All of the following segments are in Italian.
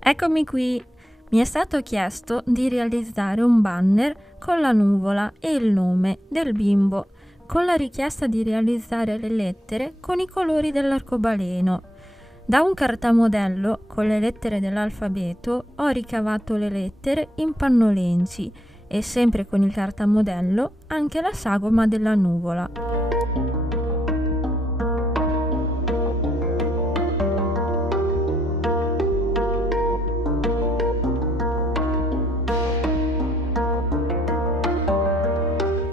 Eccomi qui! Mi è stato chiesto di realizzare un banner con la nuvola e il nome del bimbo, con la richiesta di realizzare le lettere con i colori dell'arcobaleno. Da un cartamodello con le lettere dell'alfabeto ho ricavato le lettere in pannolenci e sempre con il cartamodello anche la sagoma della nuvola.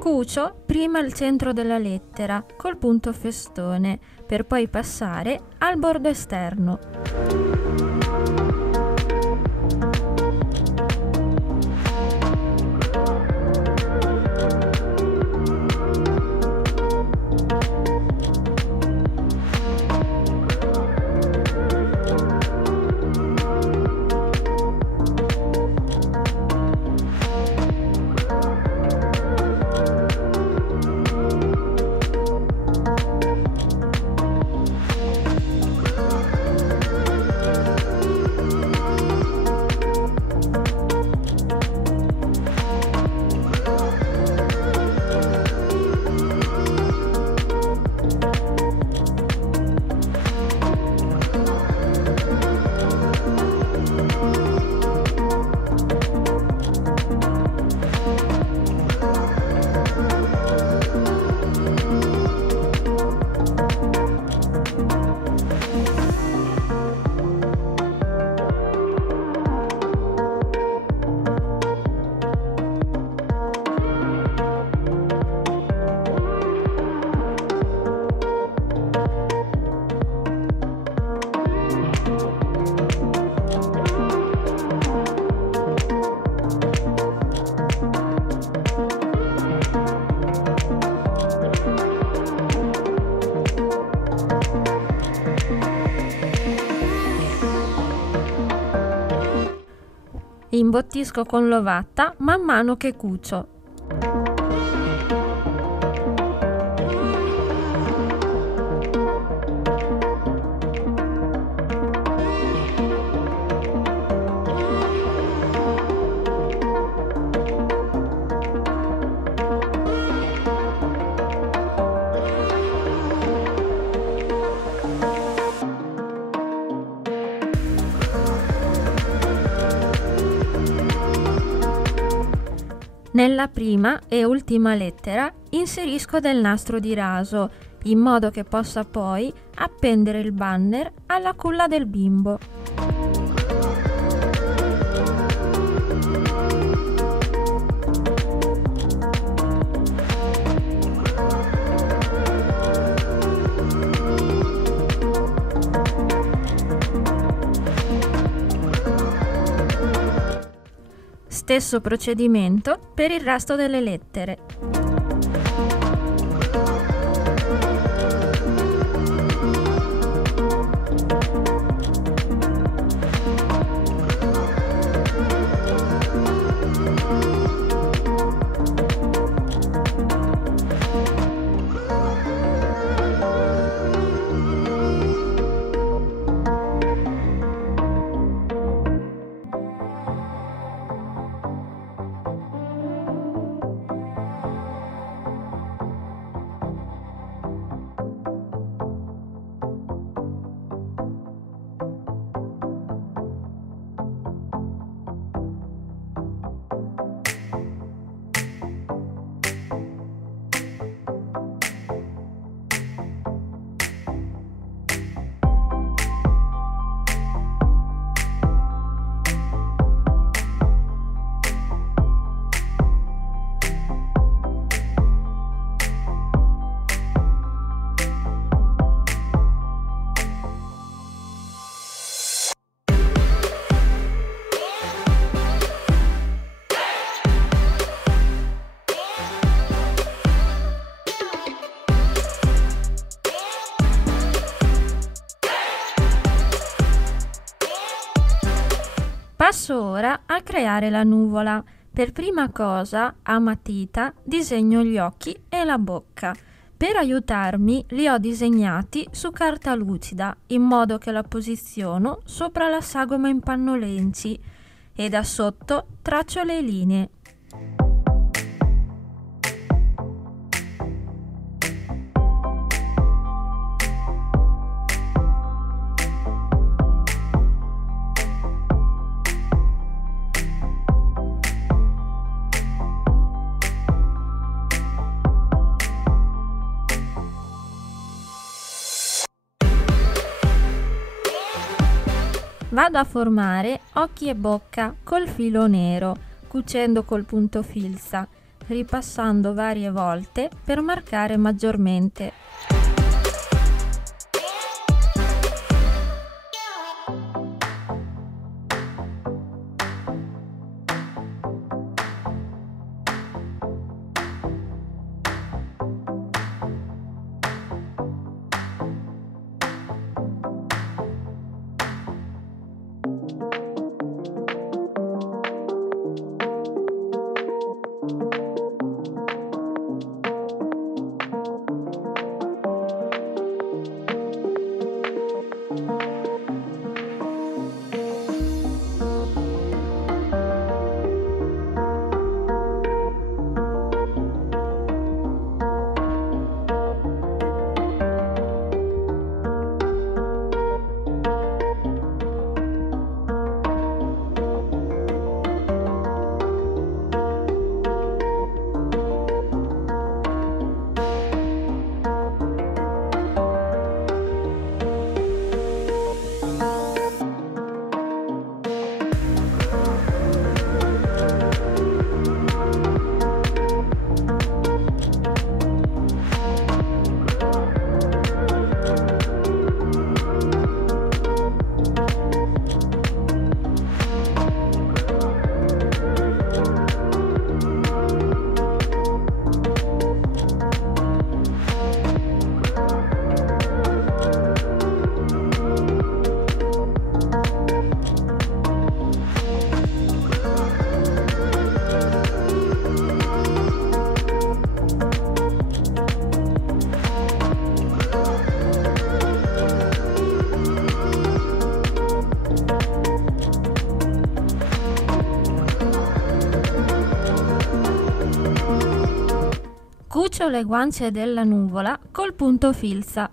Cucio prima il centro della lettera col punto festone per poi passare al bordo esterno. Imbottisco con l'ovatta man mano che cucio. Nella prima e ultima lettera inserisco del nastro di raso, in modo che possa poi appendere il banner alla culla del bimbo. Stesso procedimento per il resto delle lettere. Passo ora a creare la nuvola. Per prima cosa, a matita, disegno gli occhi e la bocca. Per aiutarmi li ho disegnati su carta lucida in modo che la posiziono sopra la sagoma in pannolenci e da sotto traccio le linee. Vado a formare occhi e bocca col filo nero, cucendo col punto filza, ripassando varie volte per marcare maggiormente. Cucio le guance della nuvola col punto filza.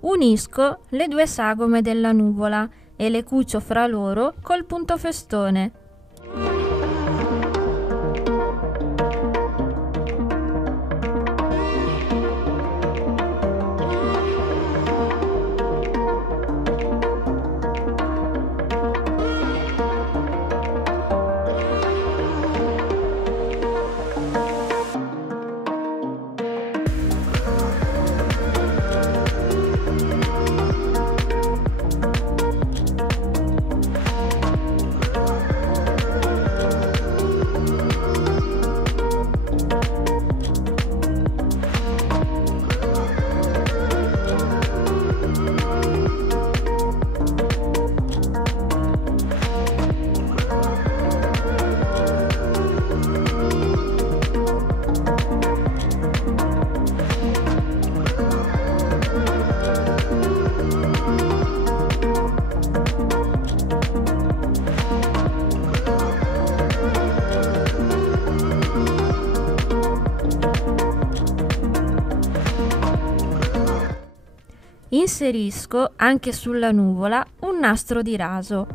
Unisco le due sagome della nuvola e le cucio fra loro col punto festone. Inserisco anche sulla nuvola un nastro di raso.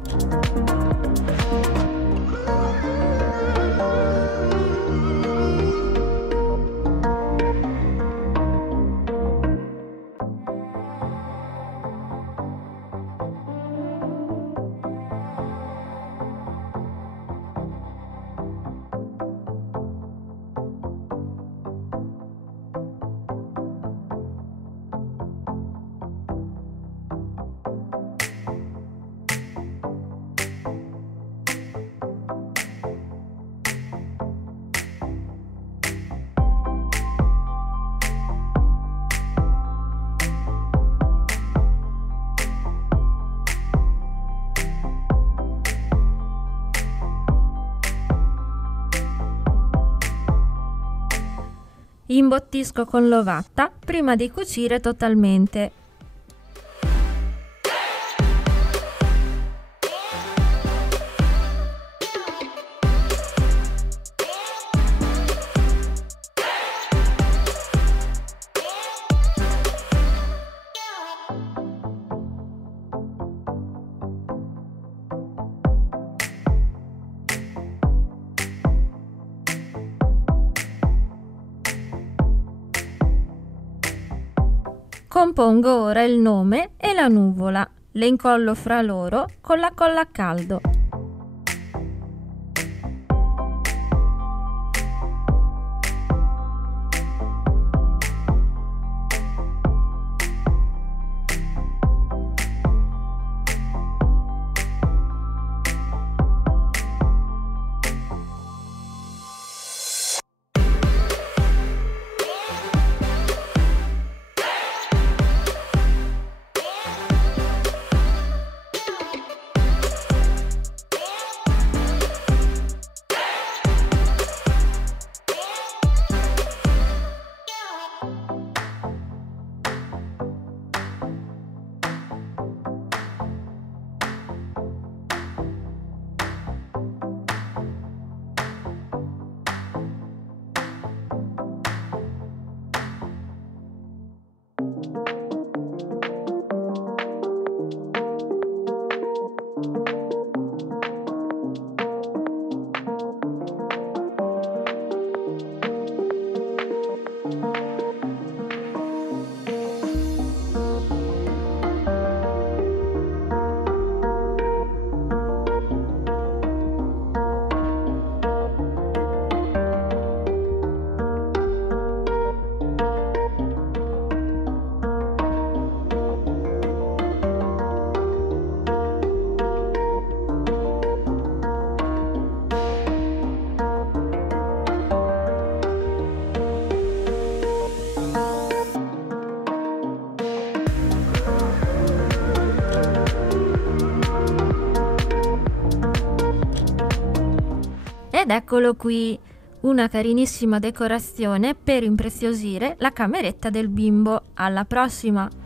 Imbottisco con l'ovatta prima di cucire totalmente. Compongo ora il nome e la nuvola. Le incollo fra loro con la colla a caldo. Ed eccolo qui, una carinissima decorazione per impreziosire la cameretta del bimbo. Alla prossima!